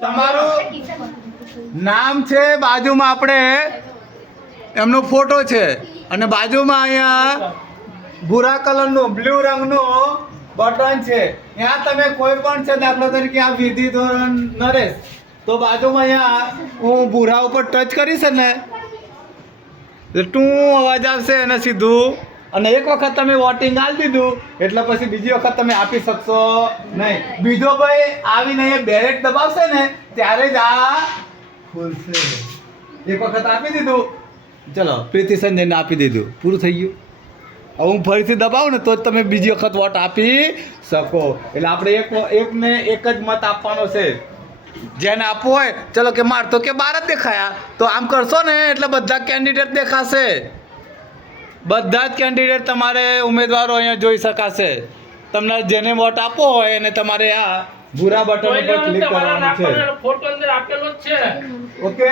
તમારું નામ છે, બાજુમાં આપણે એમનો ફોટો છે અને બાજુમાં અહીંયા ભૂરા કલરનું બ્લુ રંગનું બટન છે. ત્યાં તમે કોઈ પણ છે, દાખલા તરીકે આ વિધિ ધોરણ નરેશ, તો બાજુમાં અહીંયા હું ભૂરા ઉપર ટચ કરીશ ને એટલે ટું અવાજ આવશે અને સીધું, અને એક વખત તમે વોટિંગ આપી દીધું એટલે પછી બીજી વખત તમે આપી શકશો નહીં. બીજો ભાઈ આવીને બેરેટ દબાવશે ને ત્યારે જ આ ખુલશે. એક વખત આપી દીધું, ચલો પ્રીતિ સંજયને આપી દીધું, પૂરું થઈ ગયું. હવે હું ફરીથી દબાવું ને તો જ તમે બીજી વખત વોટ આપી શકો. એટલે આપણે એકને એક જ મત આપવાનો છે. જેને આપવું હોય, ચલો કે માર તો કે 12 જ દેખાયા, તો આમ કરશો ને એટલે બધા કેન્ડિડેટ દેખાશે. બધા જ કેન્ડિડેટ તમારે ઉમેદવારો અહીંયા જોઈ શકાશે. તમને જેને વોટ આપવો હોય એને તમારે આ ભૂરા બટન ઉપર ક્લિક કરવાનું છે. ફોટો અંદર આપેલો જ છે. ઓકે.